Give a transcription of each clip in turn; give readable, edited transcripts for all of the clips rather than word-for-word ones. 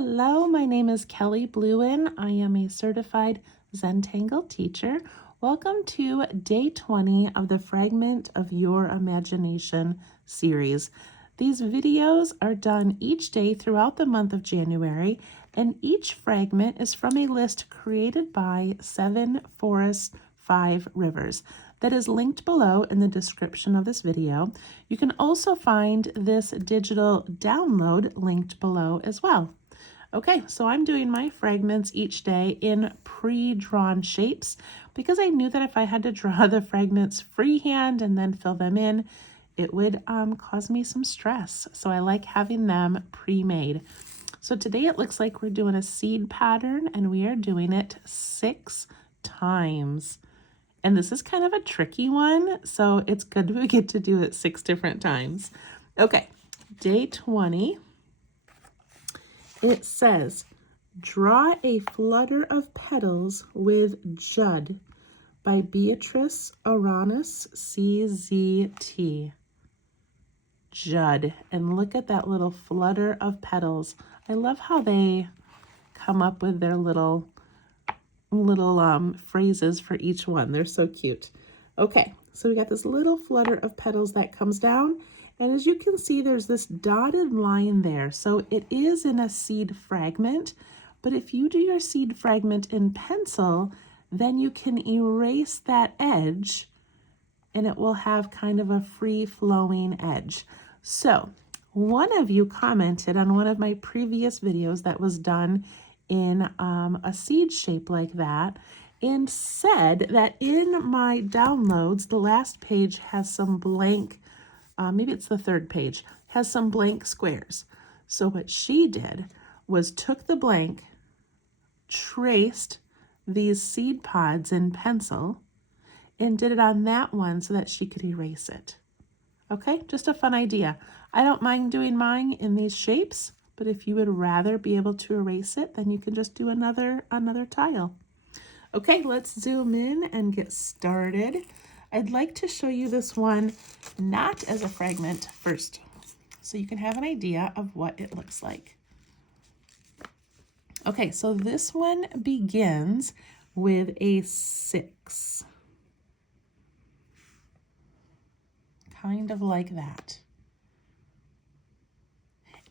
Hello, my name is Kelly Bluen. I am a certified Zentangle teacher. Welcome to day 20 of the Fragment of Your Imagination series. These videos are done each day throughout the month of January, and each fragment is from a list created by 7 Forests, 5 Rivers. That is linked below in the description of this video. You can also find this digital download linked below as well. Okay, so I'm doing my fragments each day in pre-drawn shapes because I knew that if I had to draw the fragments freehand and then fill them in, it would cause me some stress. So I like having them pre-made. So today it looks like we're doing a seed pattern and we are doing it 6 times. And this is kind of a tricky one, so it's good we get to do it 6 different times. Okay, day 20. It says, draw a flutter of petals with Judd by Beatrice Aranis, CZT. Judd. And look at that little flutter of petals. I love how they come up with their little phrases for each one. They're so cute. Okay, so we got this little flutter of petals that comes down, and as you can see, there's this dotted line there. So it is in a seed fragment, but if you do your seed fragment in pencil, then you can erase that edge and it will have kind of a free-flowing edge. So one of you commented on one of my previous videos that was done in a seed shape like that and said that in my downloads, the last page has some blank, maybe it's the 3rd page, has some blank squares. So what she did was took the blank, traced these seed pods in pencil, and did it on that one so that she could erase it. Okay, just a fun idea. I don't mind doing mine in these shapes, but if you would rather be able to erase it, then you can just do another tile. Okay, let's zoom in and get started. I'd like to show you this one not as a fragment first, so you can have an idea of what it looks like. Okay, so this one begins with a 6. Kind of like that.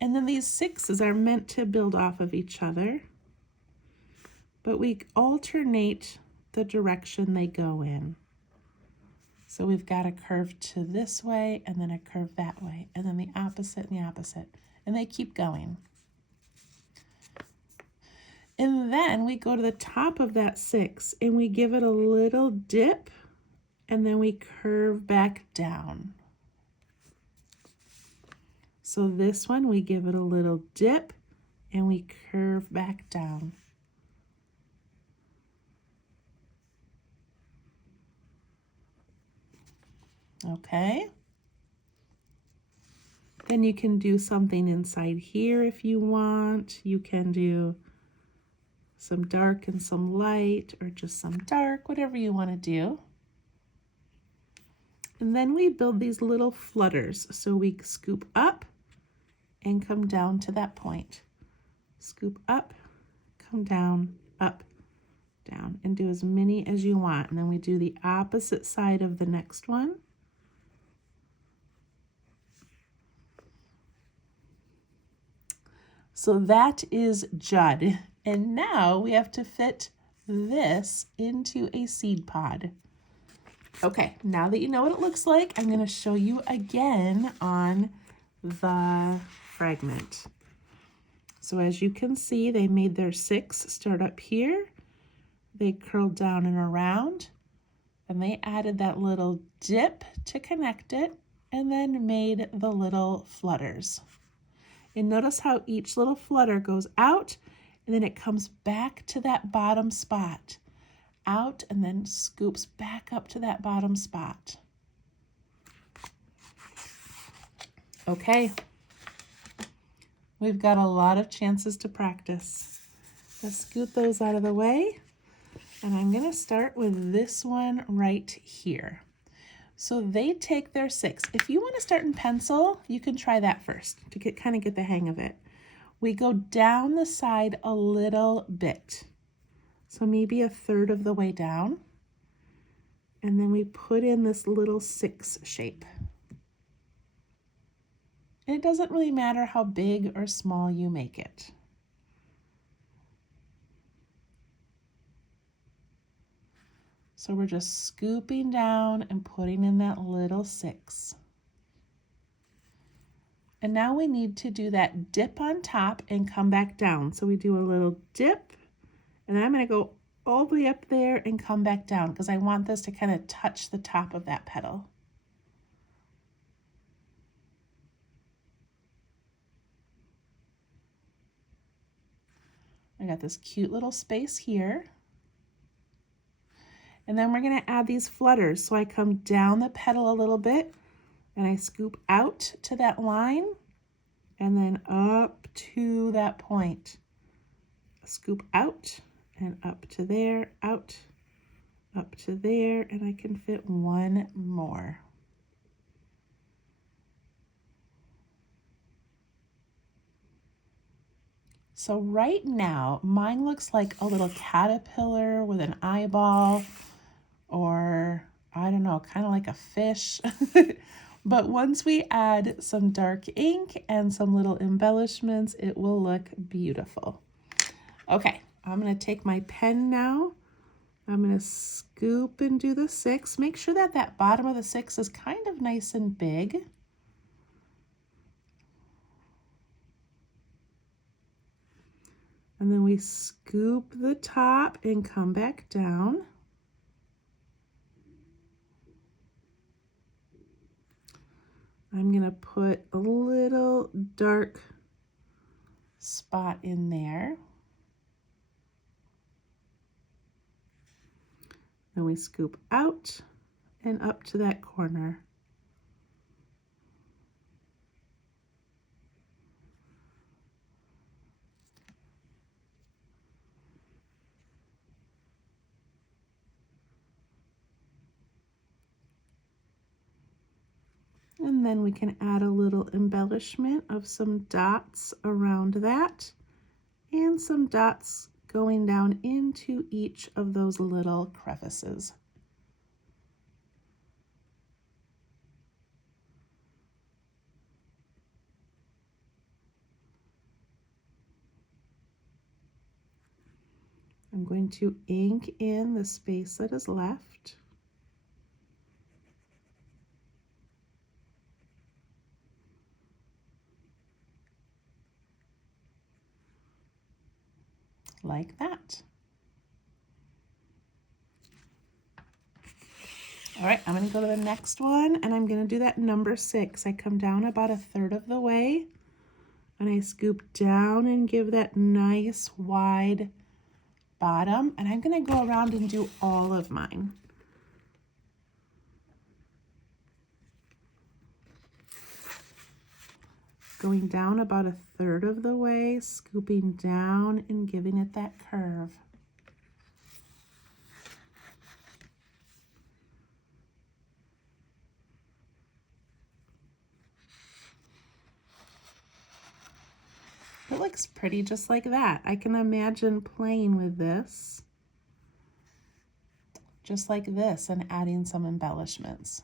And then these 6s are meant to build off of each other, but we alternate the direction they go in. So we've got a curve to this way, and then a curve that way, and then the opposite and the opposite, and they keep going. And then we go to the top of that 6, and we give it a little dip, and then we curve back down. So this one, we give it a little dip and we curve back down. Okay. Then you can do something inside here if you want. You can do some dark and some light, or just some dark, whatever you want to do. And then we build these little flutters. So we scoop up and come down to that point. Scoop up, come down, up, down, and do as many as you want. And then we do the opposite side of the next one. So that is Judd. And now we have to fit this into a seed pod. Okay, now that you know what it looks like, I'm going to show you again on the fragment. So as you can see, they made their 6 start up here. They curled down and around, and they added that little dip to connect it, and then made the little flutters. And notice how each little flutter goes out, and then it comes back to that bottom spot. Out, and then scoops back up to that bottom spot. Okay. We've got a lot of chances to practice. Let's scoot those out of the way. And I'm going to start with this one right here. So they take their 6. If you want to start in pencil, you can try that first to kind of get the hang of it. we go down the side a little bit. So maybe a third of the way down. And then we put in this little 6 shape. And it doesn't really matter how big or small you make it. So we're just scooping down and putting in that little 6. And now we need to do that dip on top and come back down. So we do a little dip, and I'm going to go all the way up there and come back down because I want this to kind of touch the top of that petal. I got this cute little space here. And then we're going to add these flutters. So I come down the petal a little bit and I scoop out to that line and then up to that point. Scoop out and up to there, out, up to there, and I can fit one more. So right now, mine looks like a little caterpillar with an eyeball, or I don't know, kind of like a fish. But once we add some dark ink and some little embellishments, it will look beautiful. Okay, I'm going to take my pen now. I'm going to scoop and do the 6. Make sure that that bottom of the 6 is kind of nice and big. And then we scoop the top and come back down. I'm going to put a little dark spot in there. Then we scoop out and up to that corner. And then we can add a little embellishment of some dots around that and some dots going down into each of those little crevices. I'm going to ink in the space that is left. Like that. All right, I'm going to go to the next one and I'm going to do that number 6. I come down about a third of the way and I scoop down and give that nice wide bottom, and I'm going to go around and do all of mine. Going down about a third of the way, scooping down and giving it that curve. It looks pretty just like that. I can imagine playing with this just like this and adding some embellishments.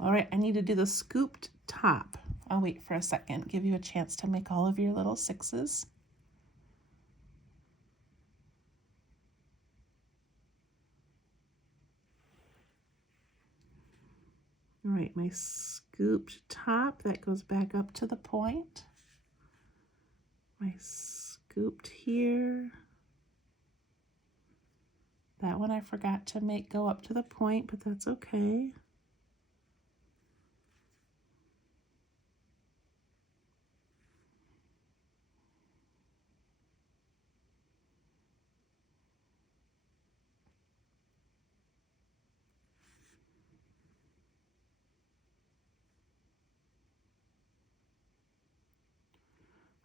All right, I need to do the scooped top. I'll wait for a second, give you a chance to make all of your little 6s. All right, my scooped top, that goes back up to the point. My scooped here. That one I forgot to make go up to the point, but that's okay.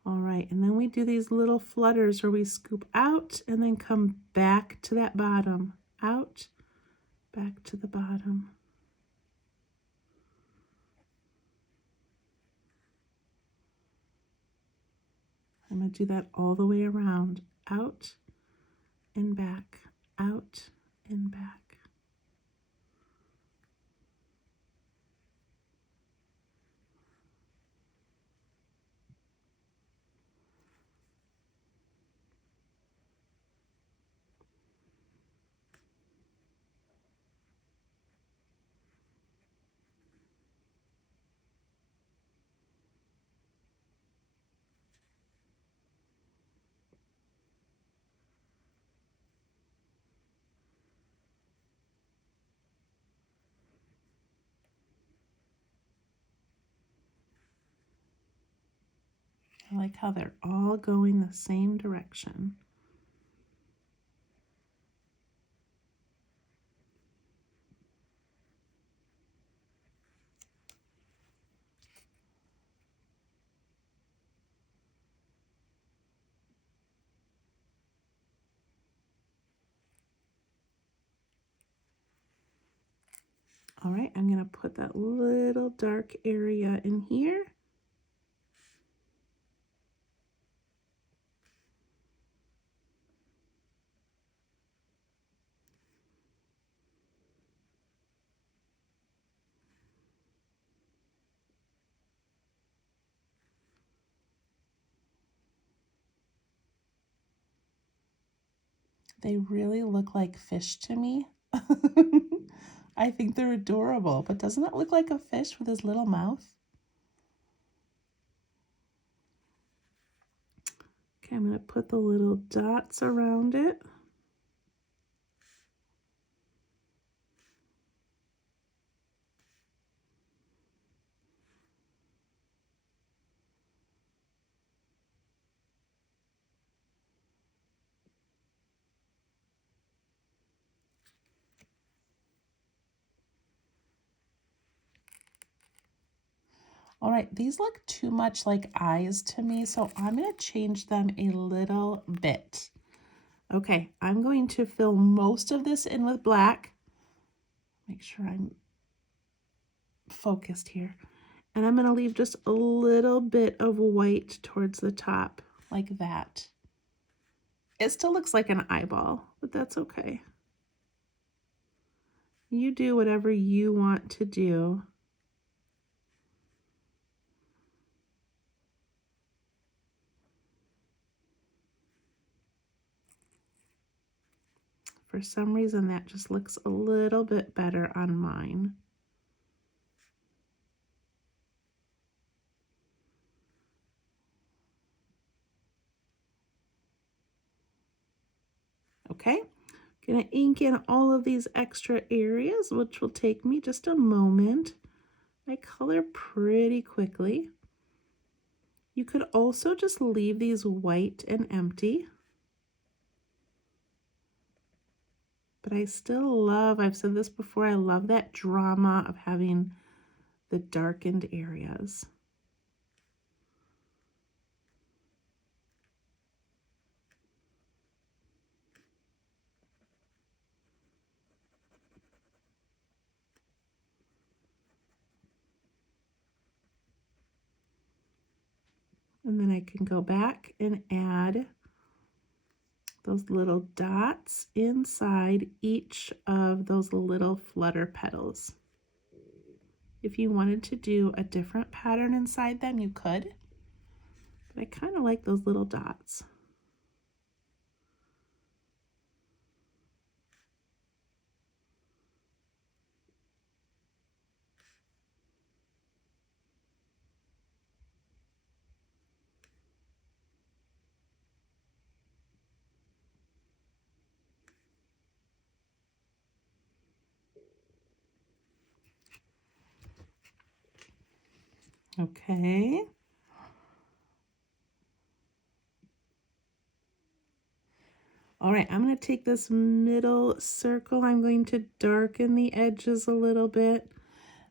All right, and then we do these little flutters where we scoop out and then come back to that bottom, out, back to the bottom. I'm going to do that all the way around, out and back, out and back. I like how they're all going the same direction. All right, I'm going to put that little dark area in here. They really look like fish to me. I think they're adorable, but doesn't it look like a fish with his little mouth? Okay, I'm going to put the little dots around it. All right, these look too much like eyes to me, so I'm going to change them a little bit. Okay, I'm going to fill most of this in with black. Make sure I'm focused here. And I'm going to leave just a little bit of white towards the top, like that. It still looks like an eyeball, but that's okay. You do whatever you want to do. For some reason, that just looks a little bit better on mine. Okay, I'm gonna ink in all of these extra areas, which will take me just a moment. I color pretty quickly. You could also just leave these white and empty. But I still love, I've said this before, I love that drama of having the darkened areas. And then I can go back and add those little dots inside each of those little flutter petals. If you wanted to do a different pattern inside them, you could. But I kind of like those little dots. Okay. All right, I'm going to take this middle circle. I'm going to darken the edges a little bit.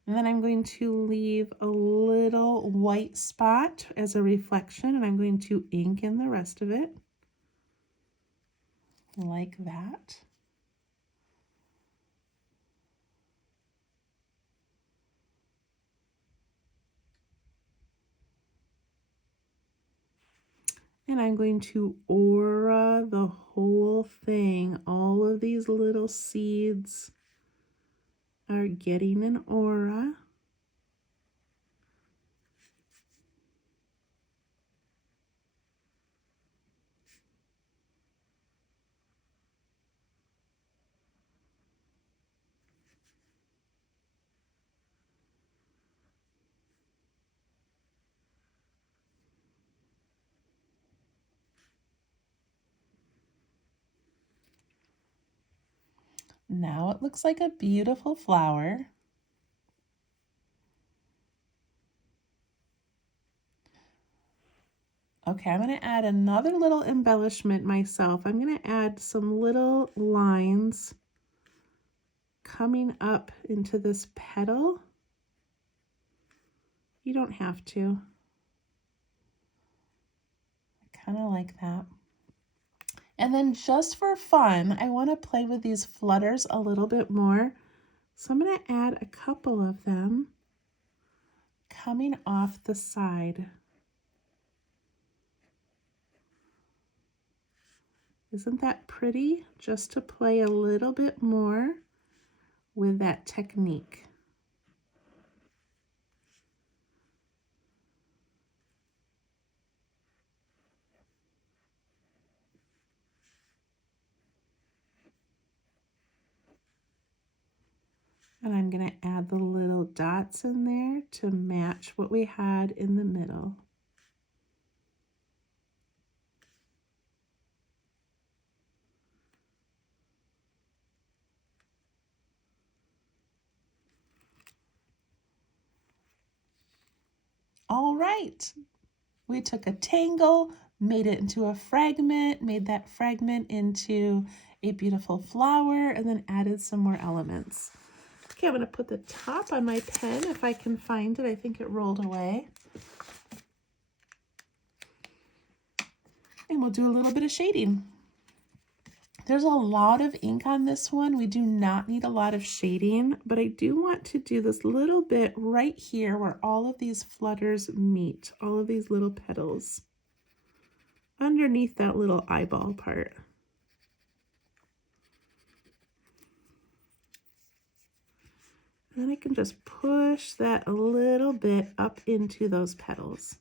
And then I'm going to leave a little white spot as a reflection, and I'm going to ink in the rest of it. Like that. And I'm going to aura the whole thing. All of these little seeds are getting an aura. Now it looks like a beautiful flower. Okay, I'm going to add another little embellishment myself. I'm going to add some little lines coming up into this petal. You don't have to. I kind of like that. And then just for fun, I want to play with these flutters a little bit more. So I'm going to add a couple of them coming off the side. Isn't that pretty? Just to play a little bit more with that technique. And I'm going to add the little dots in there to match what we had in the middle. All right, we took a tangle, made it into a fragment, made that fragment into a beautiful flower, and then added some more elements. Okay, I'm going to put the top on my pen if I can find it. I think it rolled away. And we'll do a little bit of shading. There's a lot of ink on this one. We do not need a lot of shading, but I do want to do this little bit right here where all of these flutters meet, all of these little petals, underneath that little eyeball part. And then I can just push that a little bit up into those petals.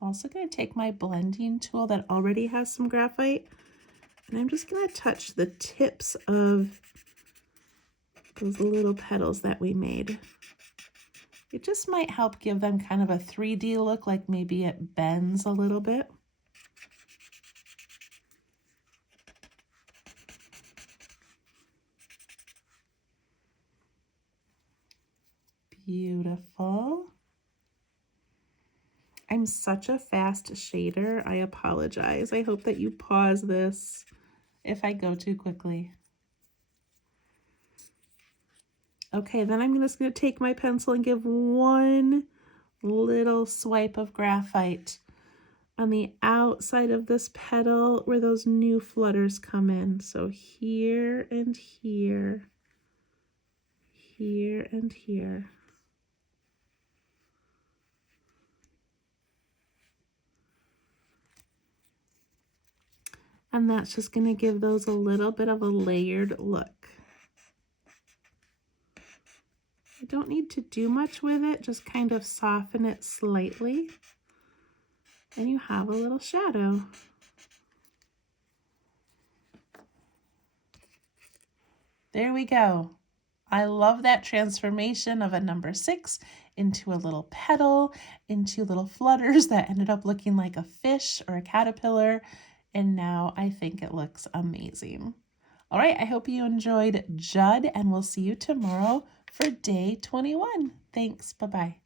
I'm also going to take my blending tool that already has some graphite, and I'm just going to touch the tips of those little petals that we made. It just might help give them kind of a 3D look, like maybe it bends a little bit. Beautiful. I'm such a fast shader. I apologize. I hope that you pause this if I go too quickly. Okay, then I'm just going to take my pencil and give one little swipe of graphite on the outside of this petal where those new flutters come in. So here and here, here and here. And that's just going to give those a little bit of a layered look. You don't need to do much with it, just kind of soften it slightly, and you have a little shadow. There we go. I love that transformation of a number 6 into a little petal, into little flutters that ended up looking like a fish or a caterpillar, and now I think it looks amazing. All right, I hope you enjoyed Judd, and we'll see you tomorrow for day 21. Thanks, bye-bye.